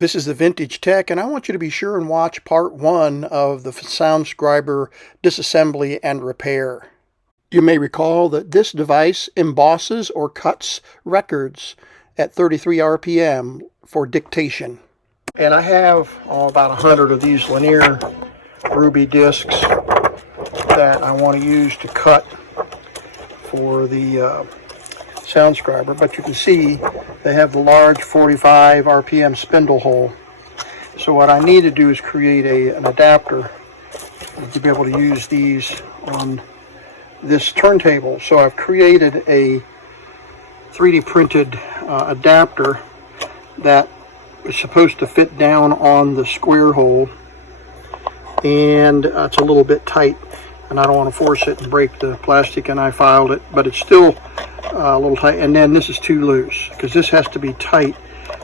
This is the Vintage Tech, and I want you to be sure and watch part 1 of the SoundScriber disassembly and repair. You may recall that this device embosses or cuts records at 33 RPM for dictation. And I have about 100 of these linear ruby discs that I want to use to cut for the SoundScriber, but you can see they have the large 45 RPM spindle hole. So what I need to do is create an adapter to be able to use these on this turntable. So I've created a 3D printed adapter that is supposed to fit down on the square hole, and it's a little bit tight, and I don't want to force it and break the plastic, and I filed it, but it's still a little tight. And then this is too loose because this has to be tight.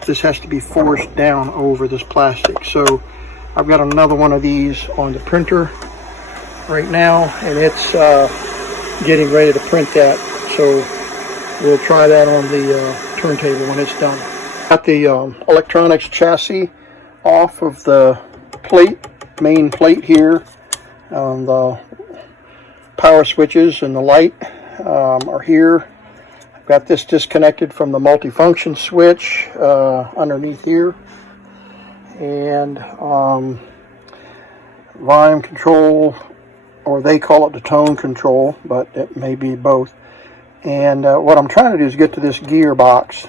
This has to be forced down over this plastic. So I've got another one of these on the printer right now, and it's getting ready to print that. So we'll try that on the turntable when it's done. Got the electronics chassis off of the plate, main plate here. The power switches and the light are here. I've got this disconnected from the multifunction switch underneath here, and volume control, or they call it the tone control, but it may be both. And what I'm trying to do is get to this gearbox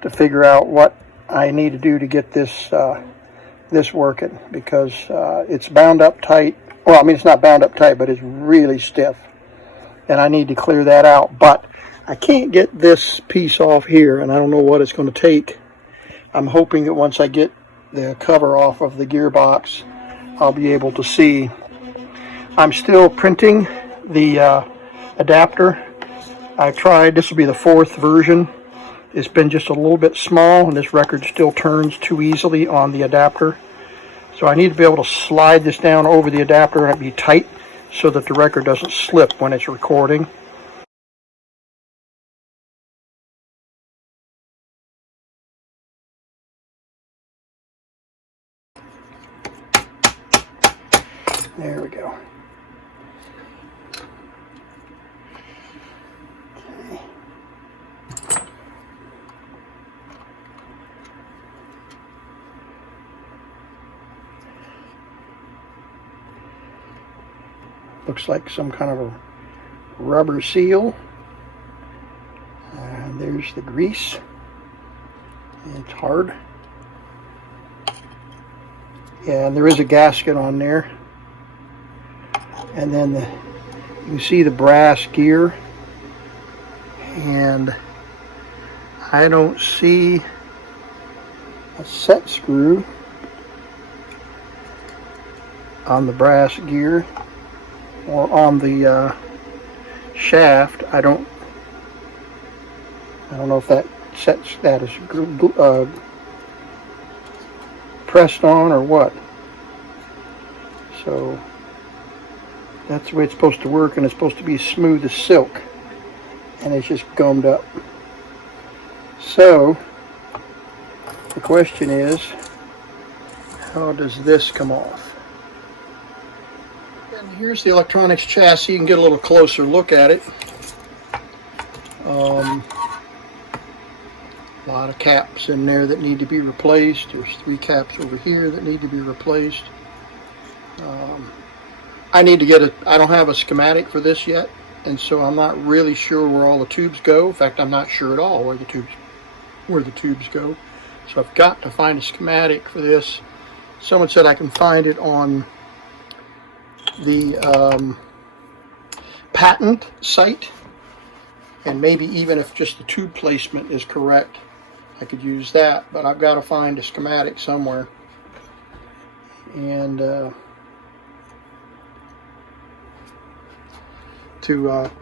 to figure out what I need to do to get this this working, because it's bound up tight. Well, I mean, it's not bound up tight, but it's really stiff, and I need to clear that out. But I can't get this piece off here, and I don't know what it's going to take. I'm hoping that once I get the cover off of the gearbox, I'll be able to see. I'm still printing the adapter. I tried, this will be the 4th version. It's been just a little bit small, and this record still turns too easily on the adapter. So I need to be able to slide this down over the adapter and be tight so that the record doesn't slip when it's recording. There we go. Okay. Looks like some kind of a rubber seal. And there's the grease. It's hard. Yeah, and there is a gasket on there. And then you can see the brass gear, and I don't see a set screw on the brass gear or on the shaft. I don't know if that is pressed on or what. So that's the way it's supposed to work, and it's supposed to be smooth as silk, and it's just gummed up. So the question is, how does this come off? And here's the electronics chassis. You can get a little closer look at it. A lot of caps in there that need to be replaced. There's 3 caps over here that need to be replaced. I need to get I don't have a schematic for this yet, and so I'm not really sure where all the tubes go. In fact, I'm not sure at all where the tubes go. So I've got to find a schematic for this. Someone said I can find it on the patent site, and maybe even if just the tube placement is correct, I could use that. But I've got to find a schematic somewhere, and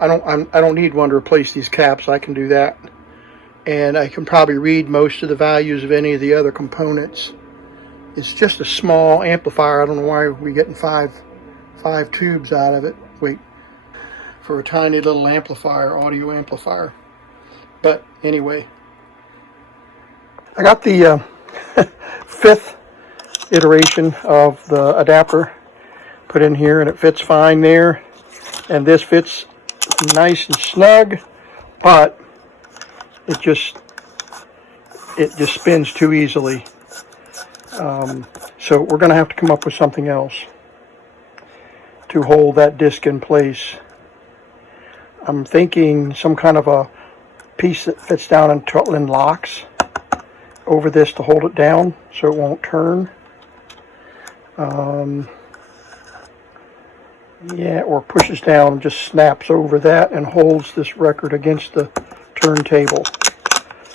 I don't need one to replace these caps. I can do that, and I can probably read most of the values of any of the other components. It's just a small amplifier. I don't know why we're getting five tubes out of it. Wait, for a tiny little amplifier, audio amplifier. But anyway, I got the fifth iteration of the adapter put in here, and it fits fine there. And this fits nice and snug, but it just spins too easily. So we're going to have to come up with something else to hold that disc in place. I'm thinking some kind of a piece that fits down and locks over this to hold it down so it won't turn. Yeah, or pushes down and just snaps over that and holds this record against the turntable.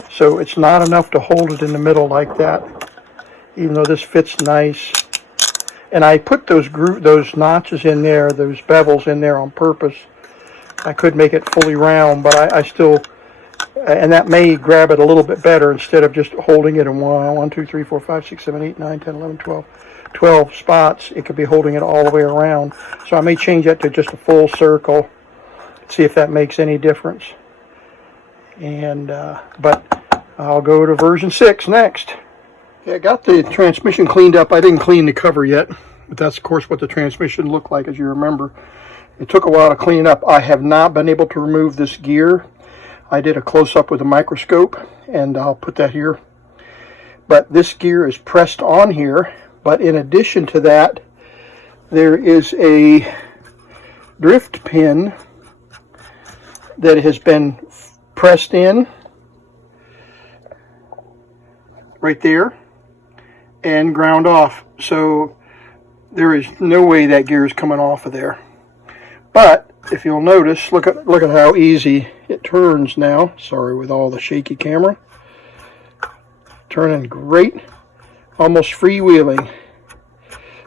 So it's not enough to hold it in the middle like that, even though this fits nice. And I put those notches in there, those bevels in there on purpose. I could make it fully round, but I still, and that may grab it a little bit better instead of just holding it in 1, 2, 3, 4, 5, 6, 7, 8, 9, 10, 11, 12 spots. It could be holding it all the way around. So I may change that to just a full circle, see if that makes any difference. And but I'll go to version 6 next. Okay, I got the transmission cleaned up. I didn't clean the cover yet, but that's of course what the transmission looked like, as you remember. It took a while to clean it up. I have not been able to remove this gear. I did a close-up with a microscope, and I'll put that here. But this gear is pressed on here. But in addition to that, there is a drift pin that has been pressed in right there and ground off. So there is no way that gear is coming off of there. But if you'll notice, look at how easy it turns now. Sorry, with all the shaky camera. Turning great. Almost freewheeling.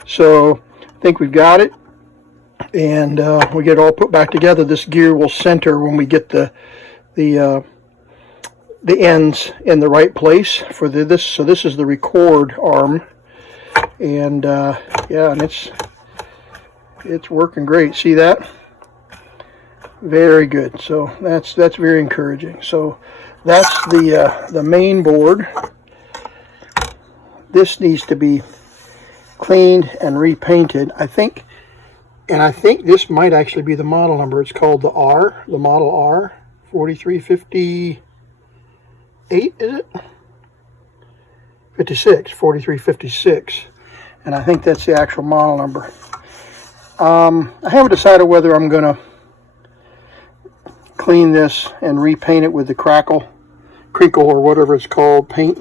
So I think we've got it, and we get it all put back together. This gear will center when we get the ends in the right place for this. So this is the record arm, and yeah, and it's working great. See that? Very good. So that's very encouraging. So that's the main board. This needs to be cleaned and repainted. I think this might actually be the model number. It's called the model R, 4358, is it? 56, 4356. And I think that's the actual model number. I haven't decided whether I'm going to clean this and repaint it with the crinkle or whatever it's called paint.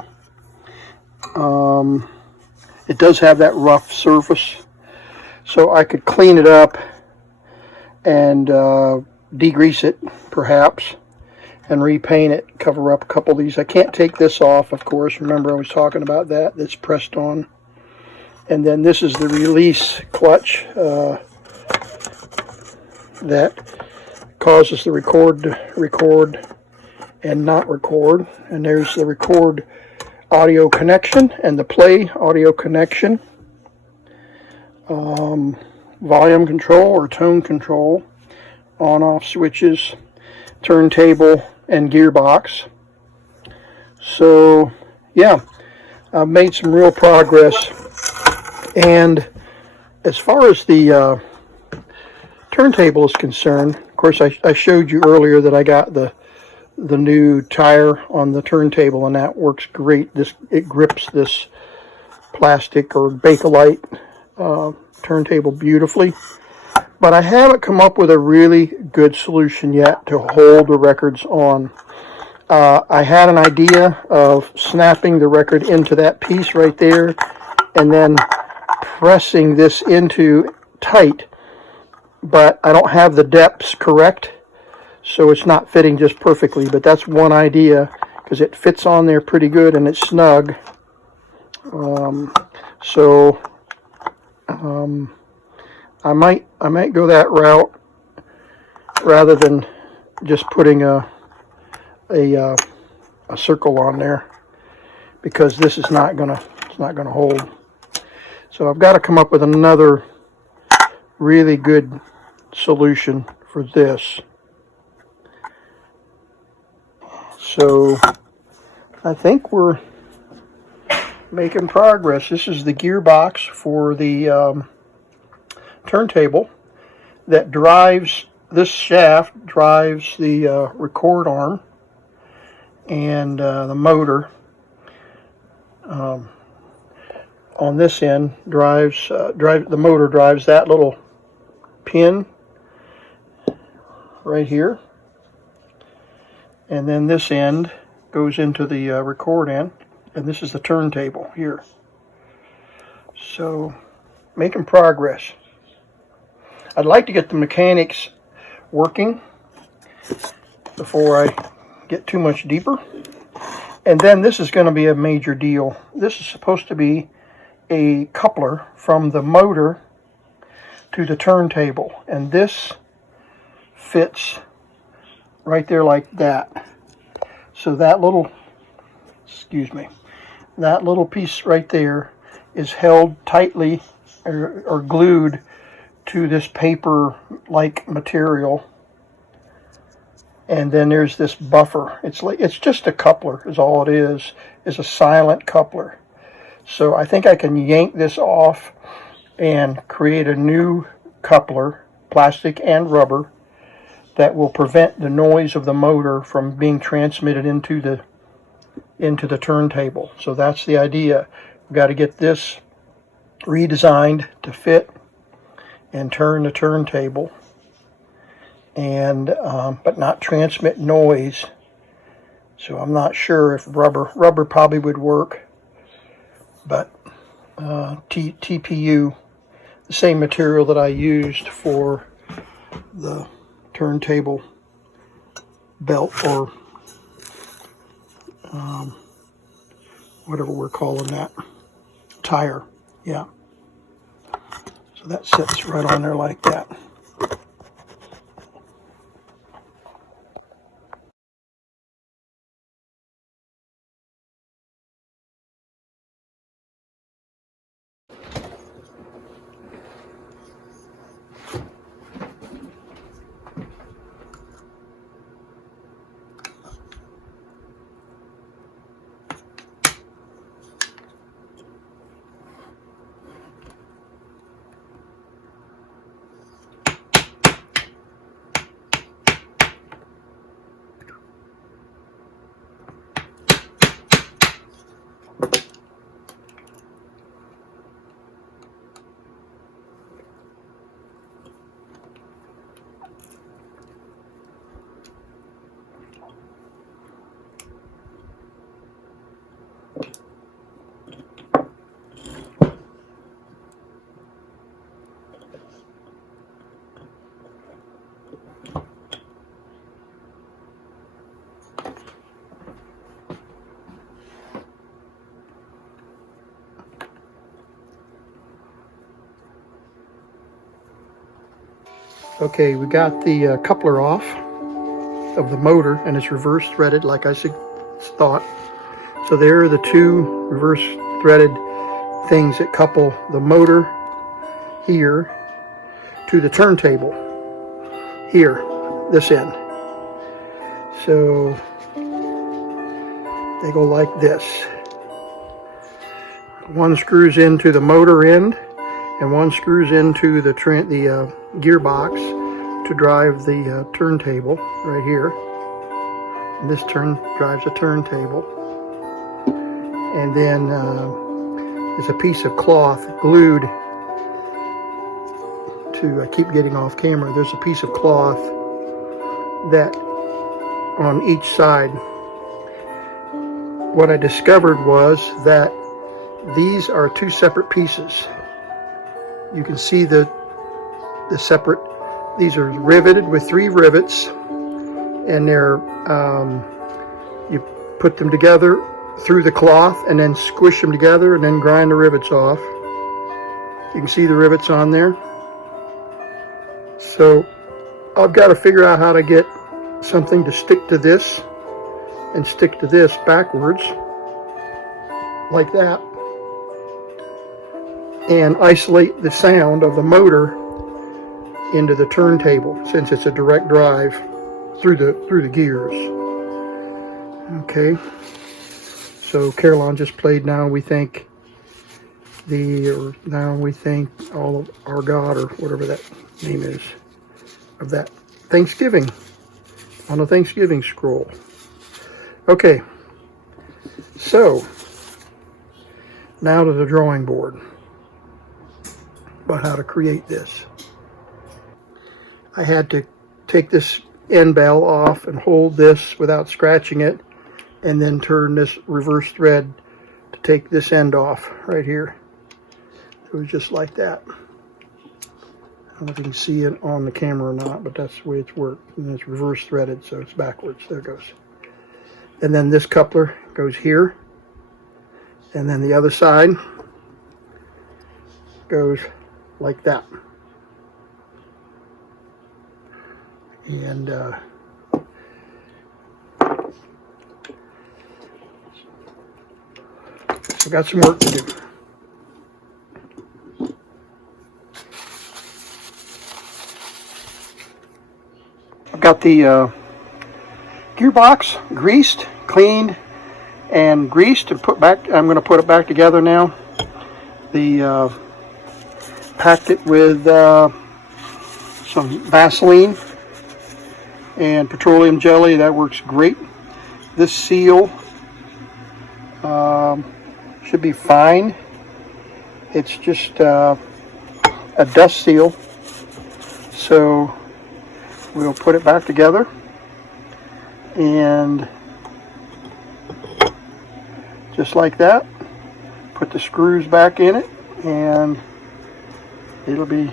It does have that rough surface, so I could clean it up and degrease it perhaps and repaint it, cover up a couple of these. I can't take this off, of course. Remember I was talking about that's pressed on. And then this is the release clutch that causes the record to record and not record. And there's the record audio connection and the play audio connection, volume control or tone control, on-off switches, turntable, and gearbox. So yeah, I've made some real progress. And as far as the turntable is concerned, of course I showed you earlier that I got the new tire on the turntable, and that works great. It grips this plastic or Bakelite turntable beautifully. But I haven't come up with a really good solution yet to hold the records on. I had an idea of snapping the record into that piece right there and then pressing this into tight, but I don't have the depths correct. So it's not fitting just perfectly, but that's one idea because it fits on there pretty good and it's snug. I might go that route rather than just putting a circle on there, because this is not gonna hold. So I've got to come up with another really good solution for this. So I think we're Making progress. This is the gearbox for the turntable that drives, this shaft drives the record arm, and the motor on this end the motor drives that little pin right here, and then this end goes into the record end, and this is the turntable here. So, making progress. I'd like to get the mechanics working before I get too much deeper. And then this is going to be a major deal. This is supposed to be a coupler from the motor to the turntable, and this fits right there like that. So that little, that little piece right there is held tightly or glued to this paper-like material. And then there's this buffer. It's just a coupler is all it is a silent coupler. So I think I can yank this off and create a new coupler, plastic and rubber, that will prevent the noise of the motor from being transmitted into the turntable. So that's the idea. We've got to get this redesigned to fit and turn the turntable, and but not transmit noise. So I'm not sure if rubber probably would work, but TPU, the same material that I used for the turntable belt, or whatever we're calling that, tire, yeah. So that sits right on there like that. Okay, we got the coupler off of the motor, and it's reverse threaded like I thought. So there are the two reverse threaded things that couple the motor here to the turntable here, this end. So they go like this. One screws into the motor end, and one screws into the gearbox to drive the turntable right here. And this drives the turntable. And then there's a piece of cloth glued to, I keep getting off camera, there's a piece of cloth that on each side. What I discovered was that these are two separate pieces. You can see the separate, these are riveted with 3 rivets, and they're, you put them together through the cloth and then squish them together and then grind the rivets off. You can see the rivets on there. So I've got to figure out how to get something to stick to this and stick to this backwards like that, and isolate the sound of the motor into the turntable, since it's a direct drive through the gears. Okay, So Caroline just played Now We Thank Now We Thank All of Our God, or whatever that name is, of that Thanksgiving, on a Thanksgiving scroll. Okay, so now to the drawing board about how to create this. I had to take this end bell off and hold this without scratching it, and then turn this reverse thread to take this end off right here. It was just like that. I don't know if you can see it on the camera or not, but that's the way it's worked. And it's reverse threaded, so it's backwards. There it goes. And then this coupler goes here, and then the other side goes like that. And I've got some work to do. I've got the gearbox greased, cleaned, and greased and put back. I'm going to put it back together now. The packed it with some Vaseline and petroleum jelly. That works great. This seal should be fine. It's just a dust seal, so we'll put it back together and just like that, put the screws back in it, and it'll be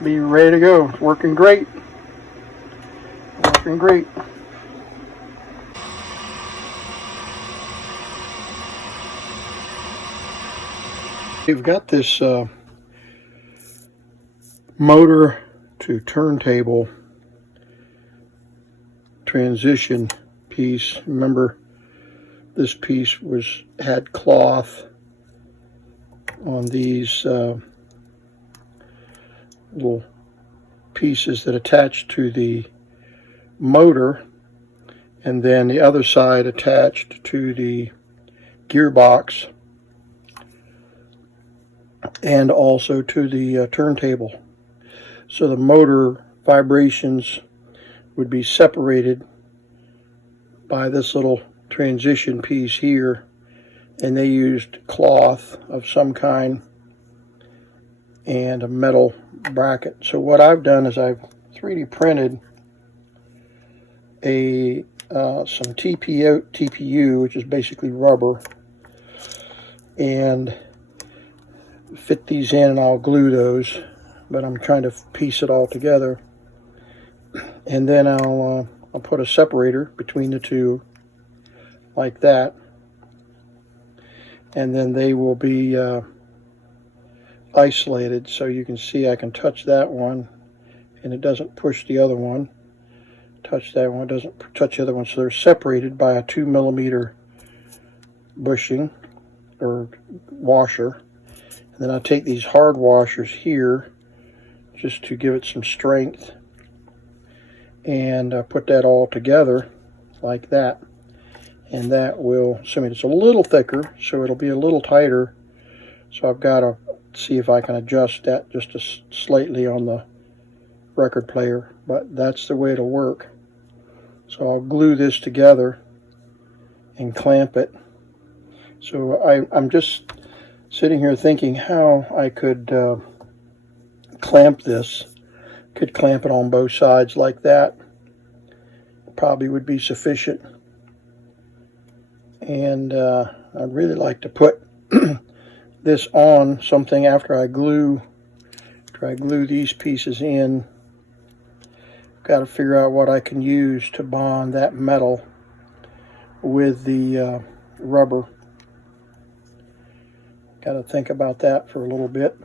ready to go. It's working great. Working great. We've got this motor to turntable transition piece. Remember, this piece had cloth on these little pieces that attach to the motor, and then the other side attached to the gearbox and also to the turntable. So the motor vibrations would be separated by this little transition piece here, and they used cloth of some kind and a metal bracket. So what I've done is I've 3D printed some TPU, which is basically rubber, and fit these in, and I'll glue those, but I'm trying to piece it all together. And then I'll put a separator between the two like that, and then they will be isolated, so you can see I can touch that one and it doesn't push the other one. Touch that one, doesn't touch the other one. So they're separated by a 2mm bushing or washer. And then I take these hard washers here just to give it some strength, and put that all together like that. And that will, assuming it's a little thicker, so it'll be a little tighter. So I've got to see if I can adjust that just slightly on the record player, but that's the way it'll work. So I'll glue this together and clamp it. So I'm just sitting here thinking how I could clamp this. Could clamp it on both sides like that. Probably would be sufficient. And I'd really like to put this on something after I glue these pieces in. Got to figure out what I can use to bond that metal with the rubber. Got to think about that for a little bit.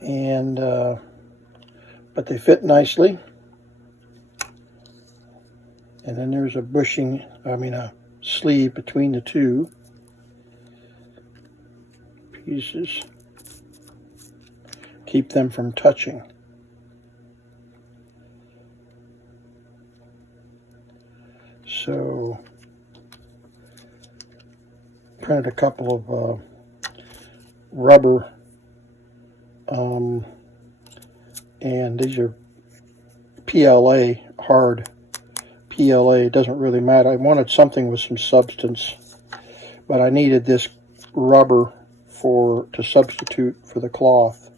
And but they fit nicely. And then there's a bushing, a sleeve between the two pieces. Keep them from touching. So printed a couple of rubber, and these are PLA, hard PLA. It doesn't really matter. I wanted something with some substance, but I needed this rubber to substitute for the cloth.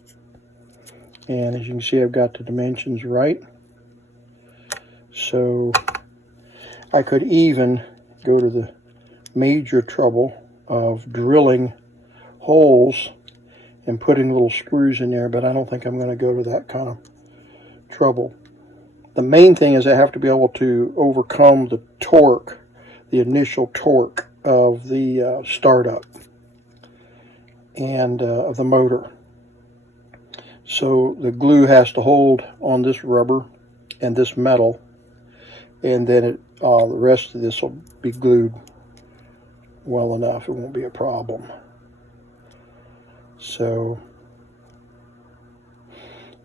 And as you can see, I've got the dimensions right. So I could even go to the major trouble of drilling holes and putting little screws in there, but I don't think I'm going to go to that kind of trouble. The main thing is I have to be able to overcome the torque, the initial torque of the startup and of the motor. So the glue has to hold on this rubber and this metal, and then the rest of this will be glued well enough. It won't be a problem. So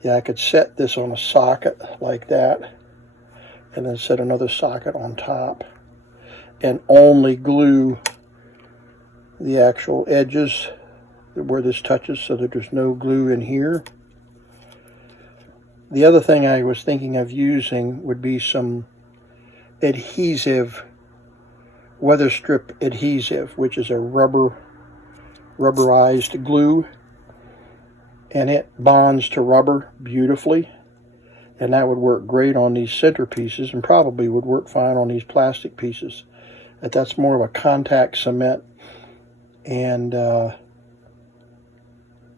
yeah, I could set this on a socket like that, and then set another socket on top, and only glue the actual edges where this touches so that there's no glue in here. The other thing I was thinking of using would be some adhesive, weather strip adhesive, which is a rubberized glue, and it bonds to rubber beautifully, and that would work great on these center pieces and probably would work fine on these plastic pieces. But that's more of a contact cement, and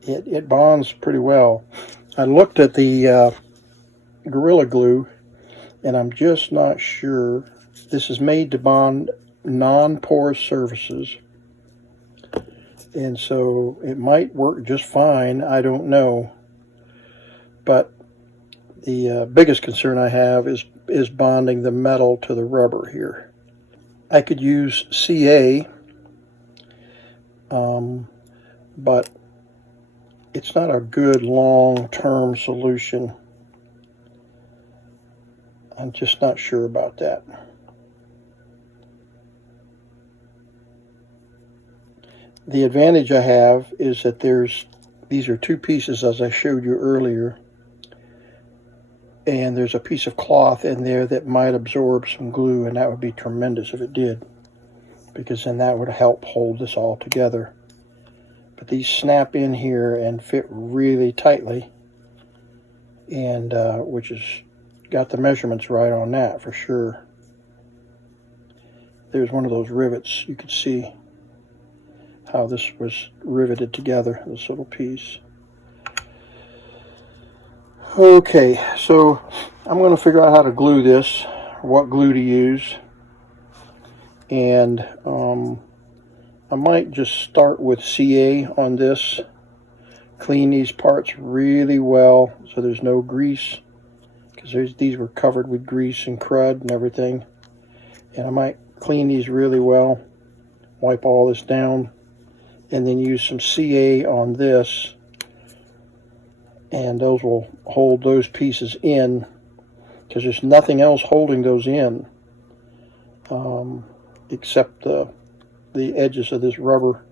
it bonds pretty well. I looked at the Gorilla Glue, and I'm just not sure. This is made to bond non-porous surfaces, and so it might work just fine. I don't know. But the biggest concern I have is bonding the metal to the rubber here. I could use CA, but it's not a good long-term solution. I'm just not sure about that. The advantage I have is that these are two pieces, as I showed you earlier, and there's a piece of cloth in there that might absorb some glue, and that would be tremendous if it did, because then that would help hold this all together. But these snap in here and fit really tightly, and which is got the measurements right on that for sure. There's one of those rivets. You could see how this was riveted together, this little piece. Okay, so I'm going to figure out how to glue this, what glue to use, and I might just start with CA on this, clean these parts really well so there's no grease, because these were covered with grease and crud and everything, and I might clean these really well, wipe all this down, and then use some CA on this, and those will hold those pieces in, because there's nothing else holding those in except the edges of this rubber.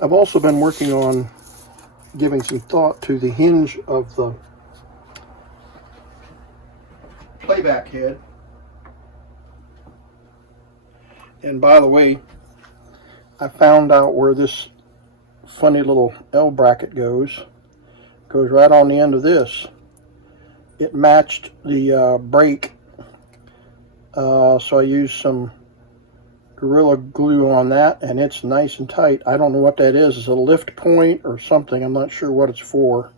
I've also been working on giving some thought to the hinge of the playback head. And by the way, I found out where this funny little L bracket goes. It goes right on the end of this. It matched the brake, so I used some Gorilla Glue on that, and it's nice and tight. I don't know what that is. It's a lift point or something. I'm not sure what it's for.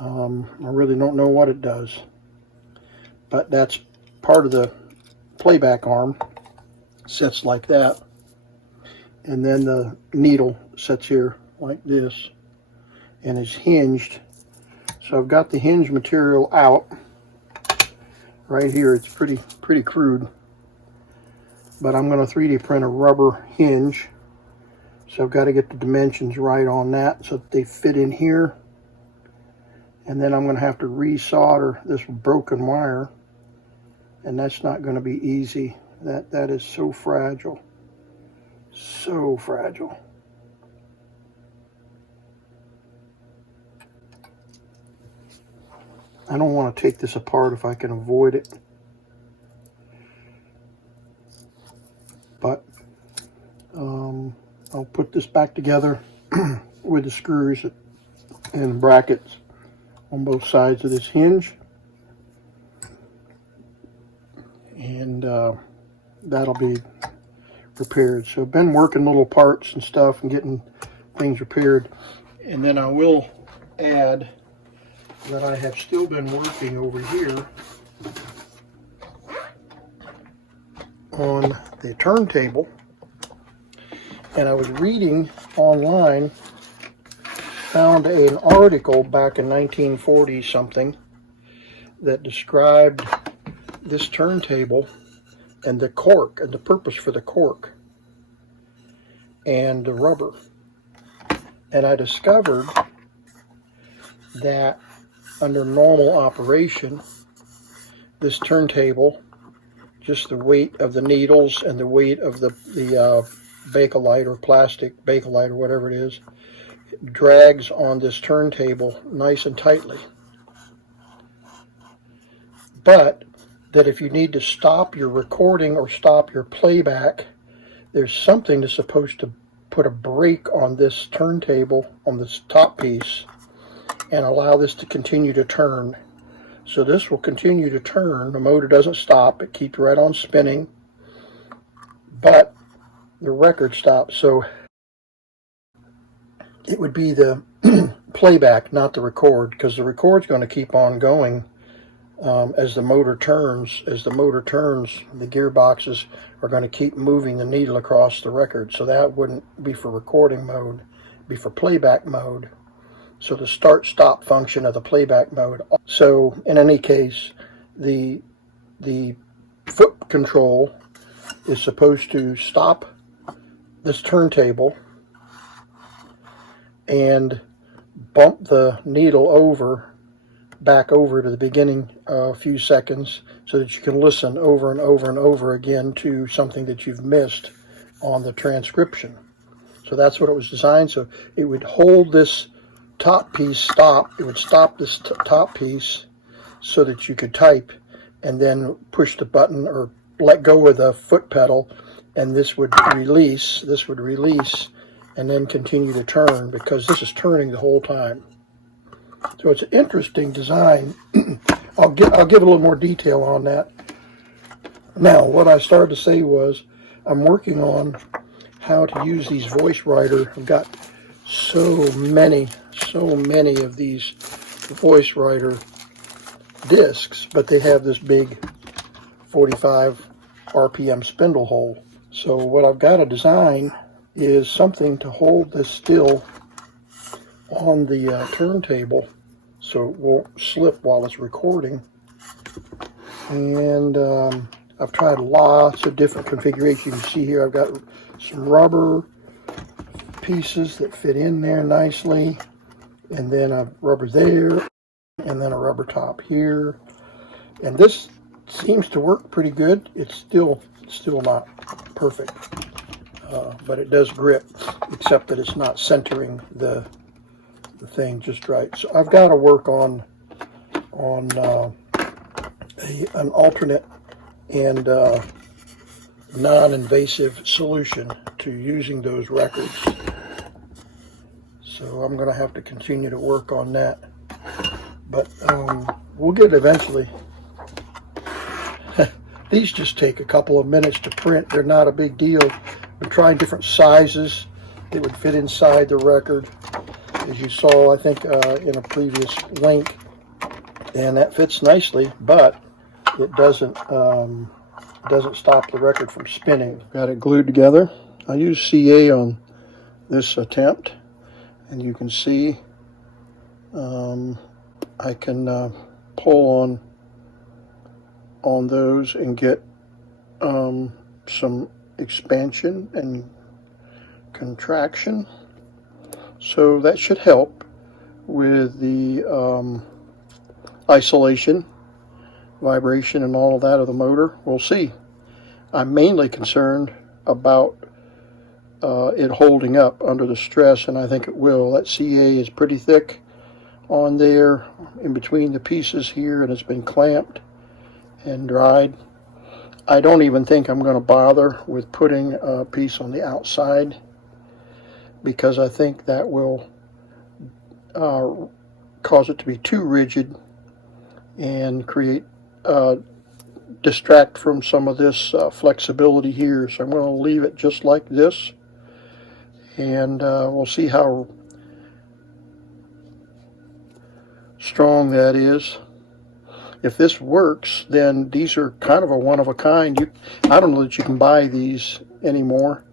I really don't know what it does. But that's part of the playback arm. Sits like that. And then the needle sits here like this and is hinged. So I've got the hinge material out right here. It's pretty crude, but I'm going to 3D print a rubber hinge So I've got to get the dimensions right on that so that they fit in here. And then I'm going to have to resolder this broken wire. And that's not going to be easy. That is so fragile. So fragile. I don't want to take this apart if I can avoid it. But I'll put this back together with the screws and brackets on both sides of this hinge. And that'll be repaired. So I've been working little parts and stuff and getting things repaired. And then I will add that I have still been working over here on the turntable, and I was reading online, found an article back in 1940 something that described this turntable and the cork and the purpose for the cork and the rubber. And I discovered that under normal operation, this turntable, just the weight of the needles and the weight of the Bakelite or plastic Bakelite or whatever it is, drags on this turntable nice and tightly. But that if you need to stop your recording or stop your playback, there's something that's supposed to put a brake on this turntable, on this top piece, and allow this to continue to turn. So this will continue to turn. The motor doesn't stop. It keeps right on spinning, but the record stops. So it would be the playback, not the record, because the record's going to keep on going as the motor turns. As the motor turns, the gearboxes are going to keep moving the needle across the record. So that wouldn't be for recording mode, it'd be for playback mode. So the start-stop function of the playback mode. So in any case, the foot control is supposed to stop this turntable and bump the needle back over to the beginning a few seconds so that you can listen over and over and over again to something that you've missed on the transcription. So that's what it was designed. So it would hold this top piece stop. It would stop this top piece so that you could type and then push the button or let go of the foot pedal, and this would release, and then continue to turn, because this is turning the whole time. So it's an interesting design. I'll give a little more detail on that. Now, what I started to say was I'm working on how to use these voice writer. I've got so many of these voice writer discs, but they have this big 45 RPM spindle hole. So what I've got to design is something to hold this still on the turntable so it won't slip while it's recording. And I've tried lots of different configurations. You can see here I've got some rubber pieces that fit in there nicely, and then a rubber there, and then a rubber top here. And this seems to work pretty good. It's still not perfect, but it does grip, except that it's not centering the thing just right. So I've got to work on an alternate and non-invasive solution to using those records. So I'm going to have to continue to work on that, but we'll get it eventually. These just take a couple of minutes to print. They're not a big deal. I'm trying different sizes that would fit inside the record, as you saw, I think, in a previous link, and that fits nicely, but it doesn't stop the record from spinning. Got it glued together. I used CA on this attempt, and you can see I can pull on those and get some expansion and contraction. So that should help with the isolation, vibration, and all of that of the motor. We'll see. I'm mainly concerned about it holding up under the stress, and I think it will. That CA is pretty thick on there in between the pieces here, and it's been clamped and dried. I don't even think I'm going to bother with putting a piece on the outside, because I think that will cause it to be too rigid and create distract from some of this flexibility here. So I'm going to leave it just like this, and we'll see how strong that is. If this works, then these are kind of a one-of-a-kind. I don't know that you can buy these anymore,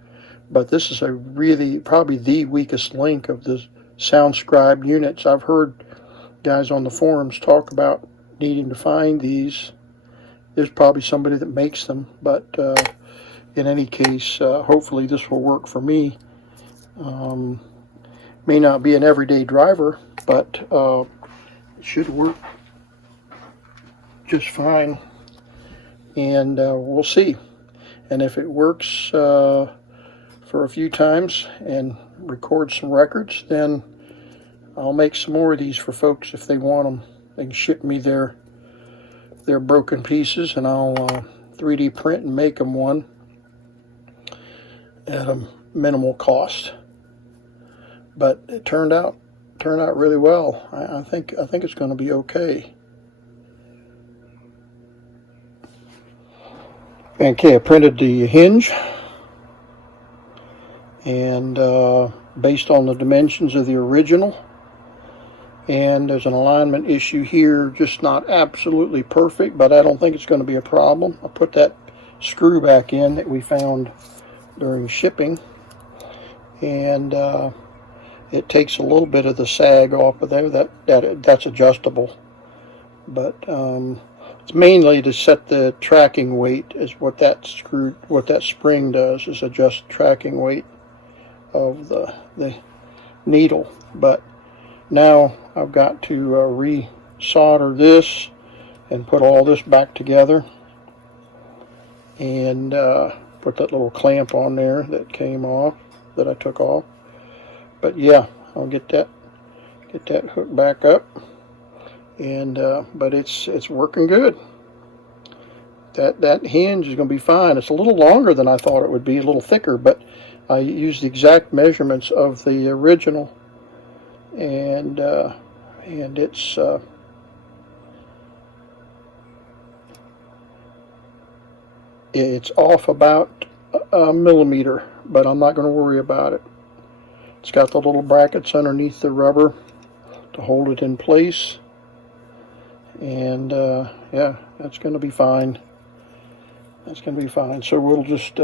but this is a really probably the weakest link of the SoundScriber units. I've heard guys on the forums talk about needing to find these. There's probably somebody that makes them, but in any case, hopefully this will work for me. May not be an everyday driver, but it should work just fine, and we'll see. And if it works for a few times and record some records, then I'll make some more of these for folks if they want them. They can ship me their broken pieces, and I'll 3D print and make them one at a minimal cost. But it turned out really well. I think it's going to be okay. Okay, I printed the hinge, and based on the dimensions of the original, and there's an alignment issue here, just not absolutely perfect, but I don't think it's going to be a problem. I put that screw back in that we found during shipping, and it takes a little bit of the sag off of there. That's adjustable, but it's mainly to set the tracking weight. Is what that spring does, is adjust tracking weight of the needle. But now I've got to re-solder this and put all this back together, and put that little clamp on there that came off, that I took off. But yeah, I'll get that hooked back up, and but it's working good. That hinge is going to be fine. It's a little longer than I thought it would be, a little thicker, but I used the exact measurements of the original, and it's off about a millimeter, but I'm not going to worry about it. It's got the little brackets underneath the rubber to hold it in place, and yeah, that's going to be fine. That's going to be fine. So we'll just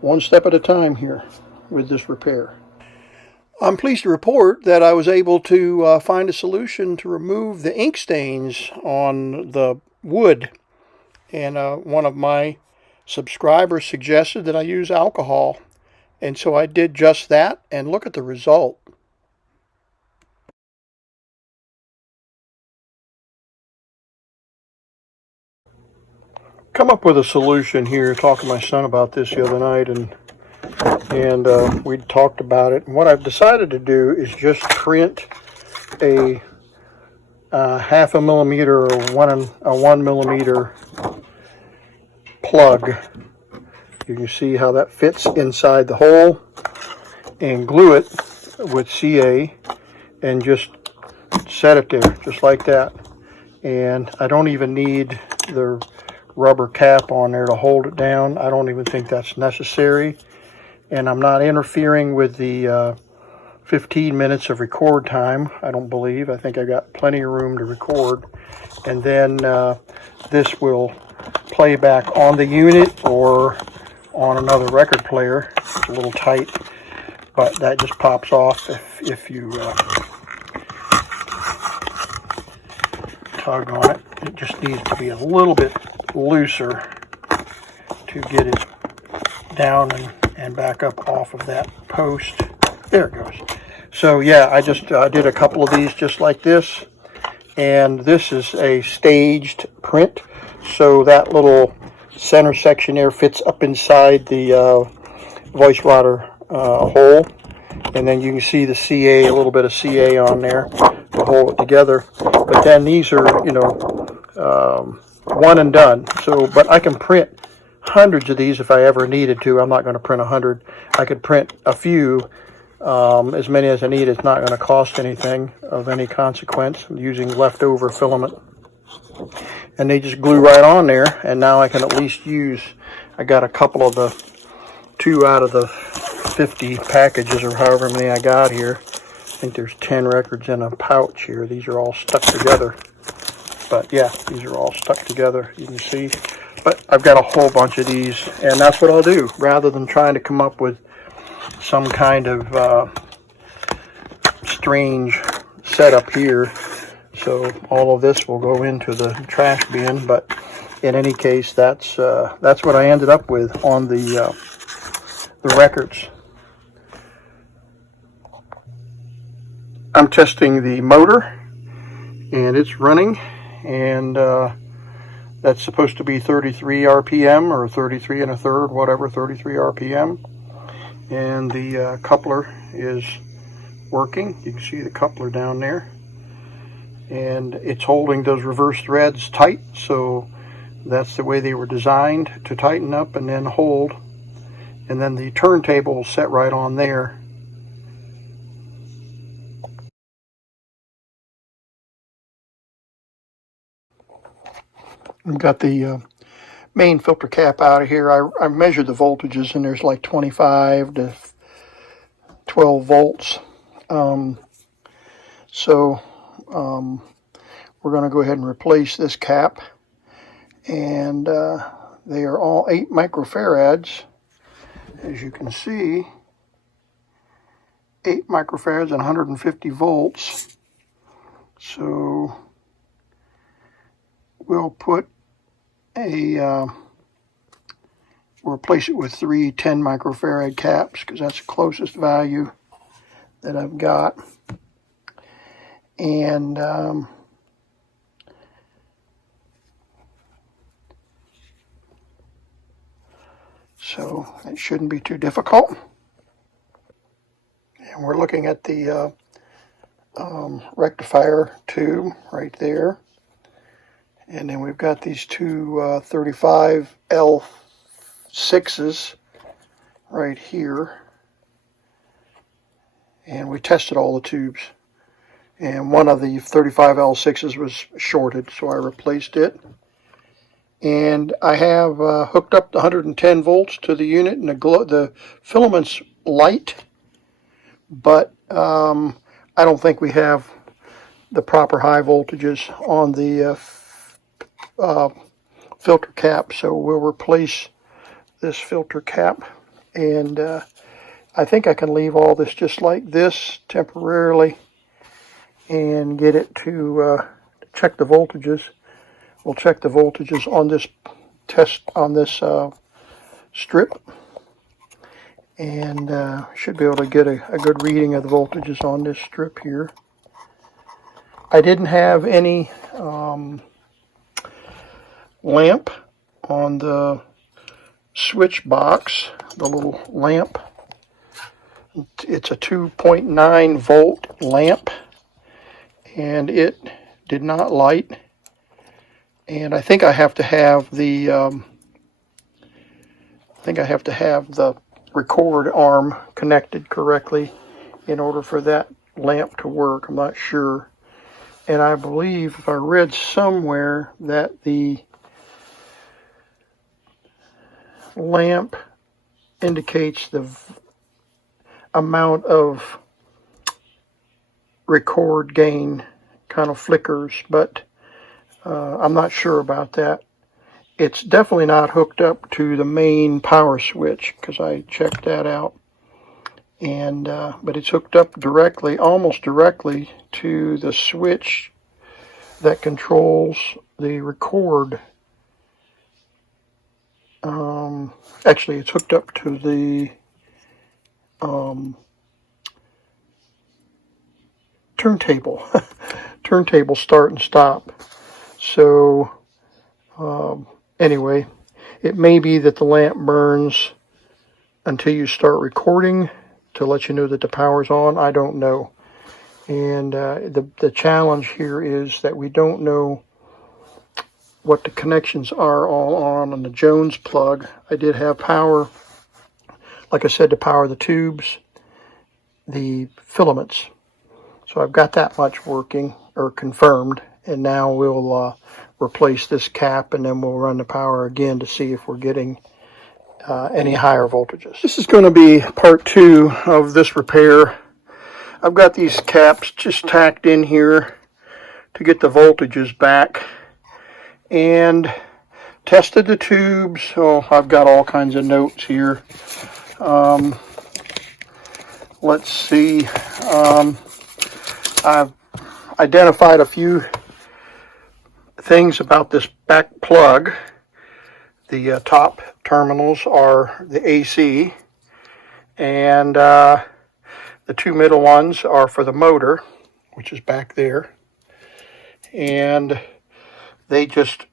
one step at a time here with this repair. I'm pleased to report that I was able to find a solution to remove the ink stains on the wood, and one of my subscribers suggested that I use alcohol, and so I did just that, and look at the result. Come up with a solution here. Talking to my son about this the other night, and we talked about it. And what I've decided to do is just print a half a millimeter or a 1 millimeter plug. You can see how that fits inside the hole, and glue it with CA and just set it there just like that. And I don't even need the rubber cap on there to hold it down. I don't even think that's necessary, and I'm not interfering with the 15 minutes of record time. I don't believe. I think I got plenty of room to record, and then this will play back on the unit or on another record player. It's a little tight, but that just pops off if you tug on it. It just needs to be a little bit looser to get it down and back up off of that post. There it goes. So yeah, I just did a couple of these just like this, and this is a staged print, so that little center section there fits up inside the voice rocker hole, and then you can see the CA, a little bit of CA on there to hold it together. But then these are, you know, one and done. So, but I can print hundreds of these if I ever needed to. I'm not going to print 100. I could print a few, as many as I need. It's not going to cost anything of any consequence. I'm using leftover filament, and they just glue right on there. And now I can at least use, I got a couple of the 2 out of the 50 packages or however many I got here. I think there's 10 records in a pouch here. These are all stuck together. But yeah, these are all stuck together, you can see. But I've got a whole bunch of these, and that's what I'll do. Rather than trying to come up with some kind of strange setup here. So all of this will go into the trash bin, but in any case, that's what I ended up with on the records. I'm testing the motor, and it's running, and that's supposed to be 33 RPM or 33 1/3, whatever, 33 RPM. And the coupler is working. You can see the coupler down there, and it's holding those reverse threads tight, so that's the way they were designed, to tighten up and then hold. And then the turntable will set right on there. I've got the main filter cap out of here. I measured the voltages, and there's like 25 to 12 volts. So we're going to go ahead and replace this cap. And they are all 8 microfarads. As you can see, 8 microfarads and 150 volts. So we'll put we'll replace it with 3 10 microfarad caps, because that's the closest value that I've got. And so it shouldn't be too difficult. And we're looking at the rectifier tube right there. And then we've got these two 35L6s right here. And we tested all the tubes. And one of the 35L6s was shorted, so I replaced it. And I have hooked up the 110 volts to the unit, and the filament's light, but I don't think we have the proper high voltages on the filter cap, so we'll replace this filter cap. And I think I can leave all this just like this temporarily and get it to check the voltages. We'll check the voltages on this test, on this strip, and should be able to get a good reading of the voltages on this strip here. I didn't have any lamp on the switch box, the little lamp. It's a 2.9 volt lamp, and it did not light. And I think I have to have the record arm connected correctly in order for that lamp to work. I'm not sure. And I believe, if I read somewhere, that the lamp indicates the amount of record gain, kind of flickers, but I'm not sure about that. It's definitely not hooked up to the main power switch, because I checked that out. And but it's hooked up directly, almost directly, to the switch that controls the record. Actually, it's hooked up to the turntable, turntable start and stop. So anyway, it may be that the lamp burns until you start recording to let you know that the power's on. I don't know. And the challenge here is that we don't know what the connections are all on the Jones plug. I did have power, like I said, to power the tubes, the filaments. So I've got that much working or confirmed, and now we'll replace this cap, and then we'll run the power again to see if we're getting any higher voltages. This is going to be part 2 of this repair. I've got these caps just tacked in here to get the voltages back, and tested the tubes. So I've got all kinds of notes here. Let's see. I've identified a few things about this back plug. The top terminals are the AC, and the 2 middle ones are for the motor, which is back there. And they just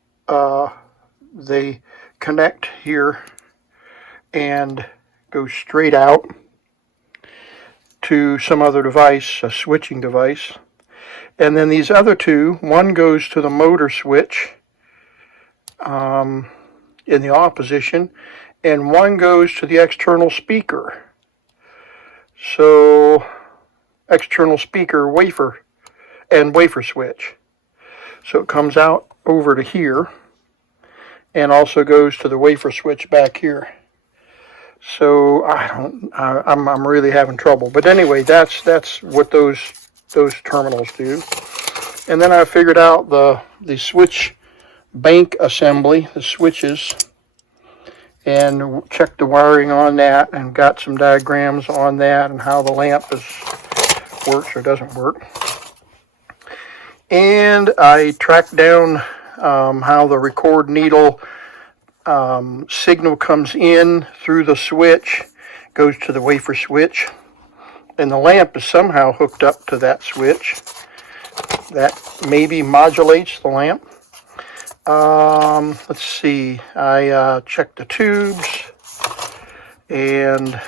they connect here and go straight out to some other device, a switching device. And then these other 2, one goes to the motor switch in the off position, and one goes to the external speaker. So external speaker wafer and wafer switch. So it comes out over to here and also goes to the wafer switch back here. So I'm really having trouble. But anyway, that's what those terminals do. And then I figured out the switch bank assembly, the switches, and checked the wiring on that and got some diagrams on that and how the lamp works or doesn't work. And I tracked down how the record needle signal comes in through the switch, goes to the wafer switch, and the lamp is somehow hooked up to that switch. That maybe modulates the lamp. Let's see, I checked the tubes and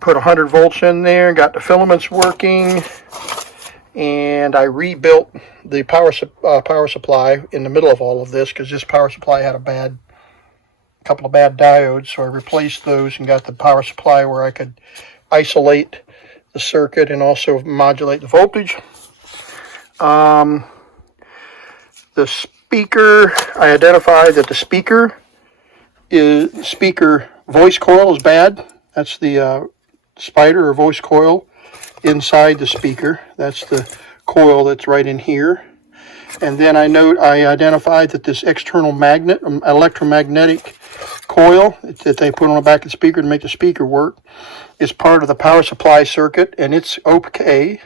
put 100 volts in there, got the filaments working, and I rebuilt the power supply in the middle of all of this, because this power supply had a couple of bad diodes, so I replaced those and got the power supply where I could isolate the circuit and also modulate the voltage. The speaker, I identified that the speaker voice coil is bad. That's the spider or voice coil inside the speaker. That's the coil that's right in here. And then I identified that this external electromagnetic coil that they put on the back of the speaker to make the speaker work is part of the power supply circuit, and it's okay.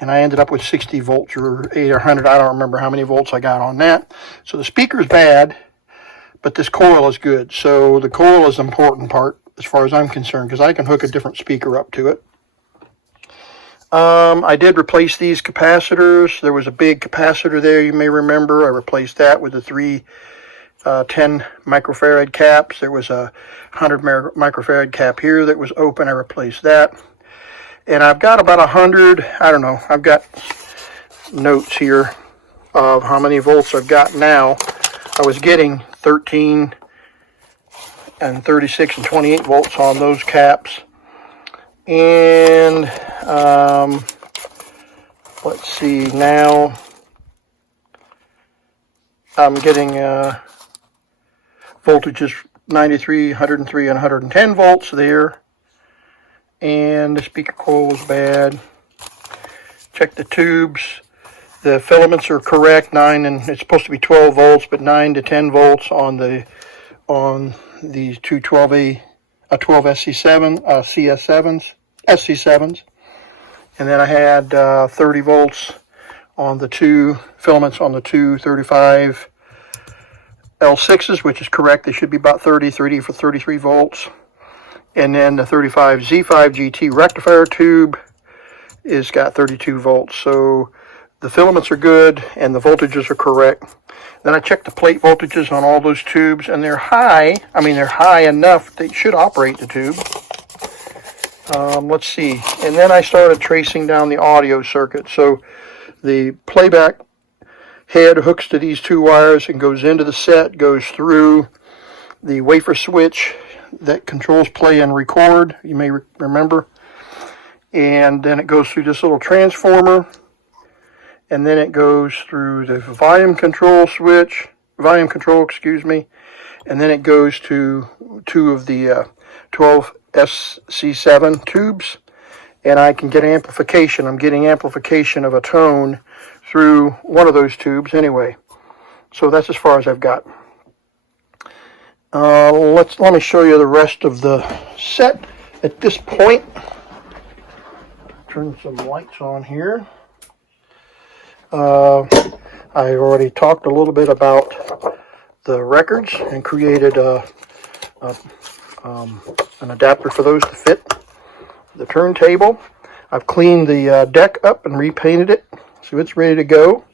And I ended up with 60 volts or 8 or 100. I don't remember how many volts I got on that. So the speaker's bad, but this coil is good. So the coil is the important part as far as I'm concerned, because I can hook a different speaker up to it. I did replace these capacitors. There was a big capacitor there, you may remember. I replaced that with the 3 10 microfarad caps. There was a 100 microfarad cap here that was open. I replaced that. And I've got about 100, I don't know, I've got notes here of how many volts I've got now. I was getting 13 and 36 and 28 volts on those caps. And let's see, now I'm getting voltages 93, 103, and 110 volts there. And the speaker coil was bad. Check the tubes. The filaments are correct, 9, and it's supposed to be 12 volts, but 9 to 10 volts on the two 12 SC7 SC7s, and then I had 30 volts on the 2 filaments on the 235 L6s, which is correct. They should be about 30 for 33 volts. And then the 35 Z5 GT rectifier tube is got 32 volts. So the filaments are good and the voltages are correct. Then I checked the plate voltages on all those tubes, and they're high. I mean, they're high enough they should operate the tube. Let's see. And then I started tracing down the audio circuit. So the playback head hooks to these two wires and goes into the set, goes through the wafer switch that controls play and record, you may remember. And then it goes through this little transformer, and then it goes through the volume control, excuse me, and then it goes to two of the 12 SC7 tubes, and I can get amplification. I'm getting amplification of a tone through one of those tubes anyway. So that's as far as I've got. Let me show you the rest of the set at this point. Turn some lights on here. I already talked a little bit about the records and created an adapter for those to fit the turntable. I've cleaned the deck up and repainted it, so it's ready to go.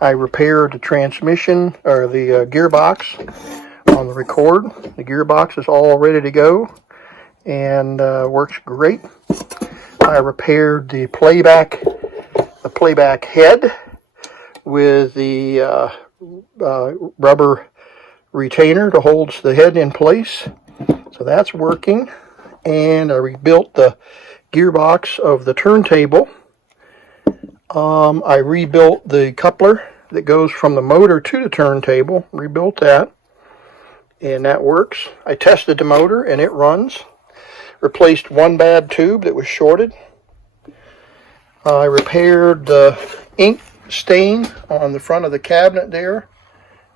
I repaired the transmission, or the gearbox on the Record. The gearbox is all ready to go and works great. I repaired the playback head with the rubber retainer that holds the head in place. So that's working. And I rebuilt the gearbox of the turntable. I rebuilt the coupler that goes from the motor to the turntable. Rebuilt that. And that works. I tested the motor and it runs. Replaced one bad tube that was shorted. I repaired the ink stain on the front of the cabinet there,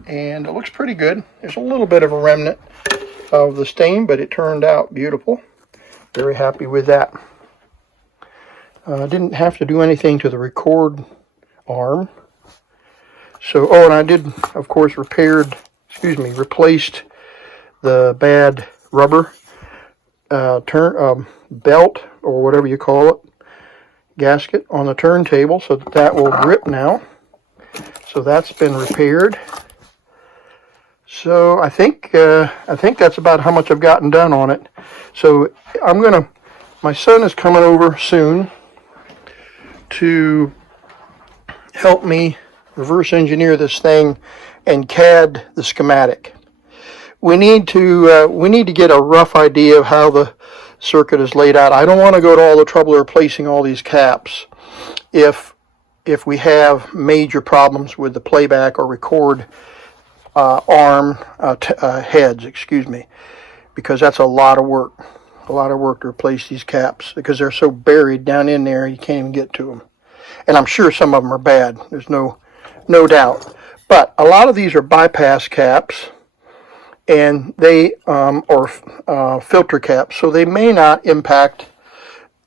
and it looks pretty good. There's a little bit of a remnant of the stain, but it turned out beautiful. Very happy with that. I didn't have to do anything to the Record arm. So, and I did, of course, replaced the bad rubber belt, or whatever you call it, gasket on the turntable, so that will grip now. So that's been repaired. So I think that's about how much I've gotten done on it. So my son is coming over soon to help me reverse engineer this thing and CAD the schematic. We need to get a rough idea of how the circuit is laid out. I don't want to go to all the trouble of replacing all these caps if we have major problems with the playback or record heads, because that's a lot of work to replace these caps, because they're so buried down in there you can't even get to them. And I'm sure some of them are bad, there's no doubt, but a lot of these are bypass caps, and they are filter caps, so they may not impact.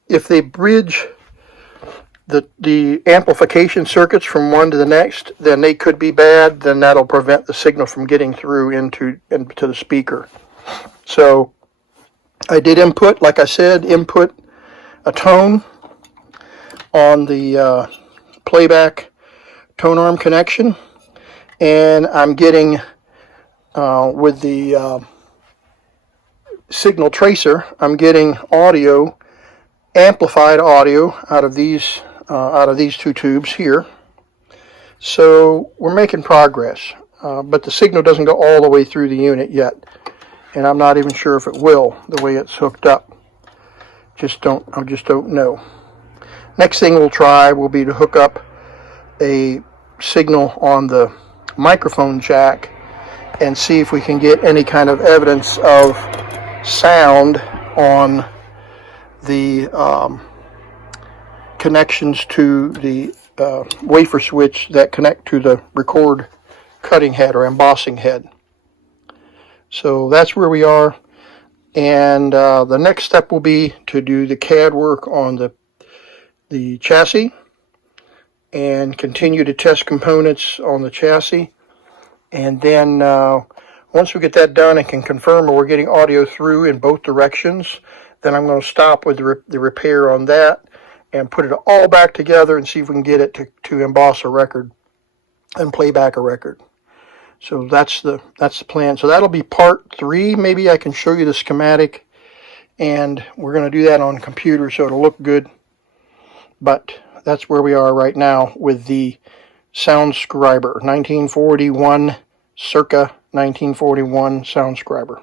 If they bridge the amplification circuits from one to the next, then they could be bad. Then that'll prevent the signal from getting through into the speaker. So I did input, like I said, a tone on the playback tone arm connection, and I'm getting with the signal tracer, I'm getting amplified audio out of these two tubes here. So we're making progress, but the signal doesn't go all the way through the unit yet, and I'm not even sure if it will, the way it's hooked up. I just don't know. Next thing we'll try will be to hook up a signal on the microphone jack and see if we can get any kind of evidence of sound on the connections to the wafer switch that connect to the Record cutting head or embossing head. So that's where we are, and the next step will be to do the CAD work on the chassis and continue to test components on the chassis. And then Once we get that done and can confirm we're getting audio through in both directions, then I'm going to stop with the repair on that and put it all back together and see if we can get it to emboss a record and play back a record. So that's the plan. So that'll be part 3. Maybe I can show you the schematic, and we're going to do that on computer so it'll look good. But that's where we are right now with the SoundScriber, 1941, circa 1941 SoundScriber.